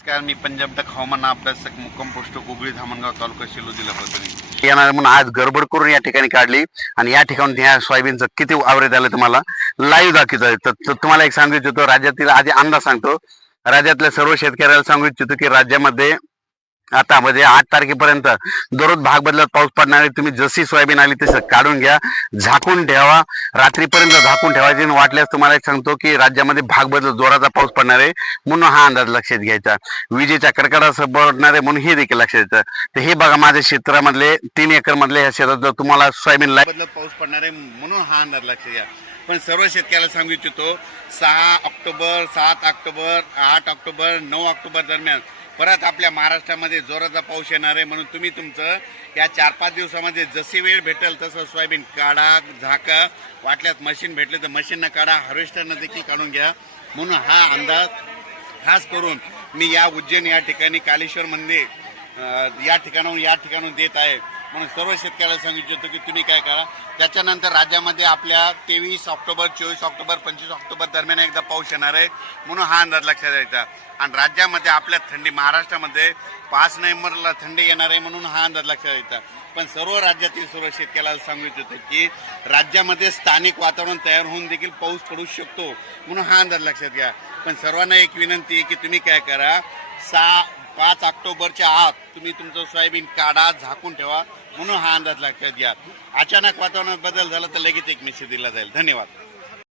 नमस्कार मी पंजाब तक हवामान अभ्यासक मुक्कम पोस्ट गुगळी धामणगाव तालुका शेलू जिल्हा परभणी येणार म्हणून आज गडबड करून या ठिकाणी काढली आणि या ठिकाणी ह्या सोयाबीनचं किती आवरेज आलं तुम्हाला लाईव्ह दाखवायचं तर तुम्हाला एक सांगू इच्छितो राज्यातील आधी अंदाज सांगतो. राज्यातल्या सर्व शेतकऱ्याला सांगू इच्छितो की राज्यामध्ये आता म्हणजे आठ तारखेपर्यंत दररोज भाग बदलत पाऊस पडणार आहे. तुम्ही जशी सोयाबीन आली तसं काढून घ्या झाकून ठेवा. रात्रीपर्यंत झाकून ठेवायचे वाटल्यास तुम्हाला एक सांगतो की राज्यामध्ये भाग बदलत जोराचा पाऊस पडणार आहे. म्हणून हा अंदाज लक्षात घ्यायचा. विजेच्या कडकडासह पडणार आहे म्हणून हे देखील लक्षात द्यायचं तर हे बघा माझ्या क्षेत्रामधले तीन एकर मधले ह्या शेतात जर तुम्हाला सोयाबीन बदलत पाऊस पडणार आहे म्हणून हा अंदाज लक्षात घ्या. पण सर्व शेतकऱ्याला सांगू इच्छितो सहा ऑक्टोबर सात ऑक्टोबर आठ ऑक्टोबर नऊ ऑक्टोबर दरम्यान परत आपल्या महाराष्ट्रामध्ये जोराचा पाऊस येणार आहे म्हणून तुम्ही तुमचं या चार पाच दिवसामध्ये जशी वेळ भेटेल तसं सोयाबीन काढा झाका वाटल्यास मशीन भेटले तर मशीननं काढा हार्वेस्टरनं देखील काढून घ्या. म्हणून हा अंदाज खास करून मी या उज्जैन या ठिकाणी कालेश्वर मंदिर या ठिकाणाहून या ठिकाणून देत आहे. म्हणून सर्व शेतकऱ्याला सांगू इच्छितो की तुम्ही काय करा. त्याच्यानंतर राज्यामध्ये आपल्या तेवीस ऑक्टोबर चोवीस ऑक्टोबर पंचवीस ऑक्टोबर दरम्यान एकदा पाऊस येणार आहे. म्हणून हा अंदाज लक्षात द्यायचा आणि राज्यामध्ये आपल्या थंडी महाराष्ट्रामध्ये पाच नोव्हेंबरला थंडी येणार आहे म्हणून हा अंदाज लक्षात द्यायचा पण सर्व राज्यातील सर्व शेतकऱ्याला सांगू इच्छितो की राज्यामध्ये स्थानिक वातावरण तयार होऊन देखील पाऊस पडू शकतो. म्हणून हा अंदाज लक्षात घ्या. पण सर्वांना एक विनंती आहे की तुम्ही काय करा. सहा पाच ऑक्टोबरच्या आत तुम्ही तुमचं सोयाबीन काढा झाकून ठेवा म्हणून हा अंदाज लक्षात घ्या. अचानक वातावरणात बदल झाला तर लगेच एक मेसेज दिला जाईल. धन्यवाद.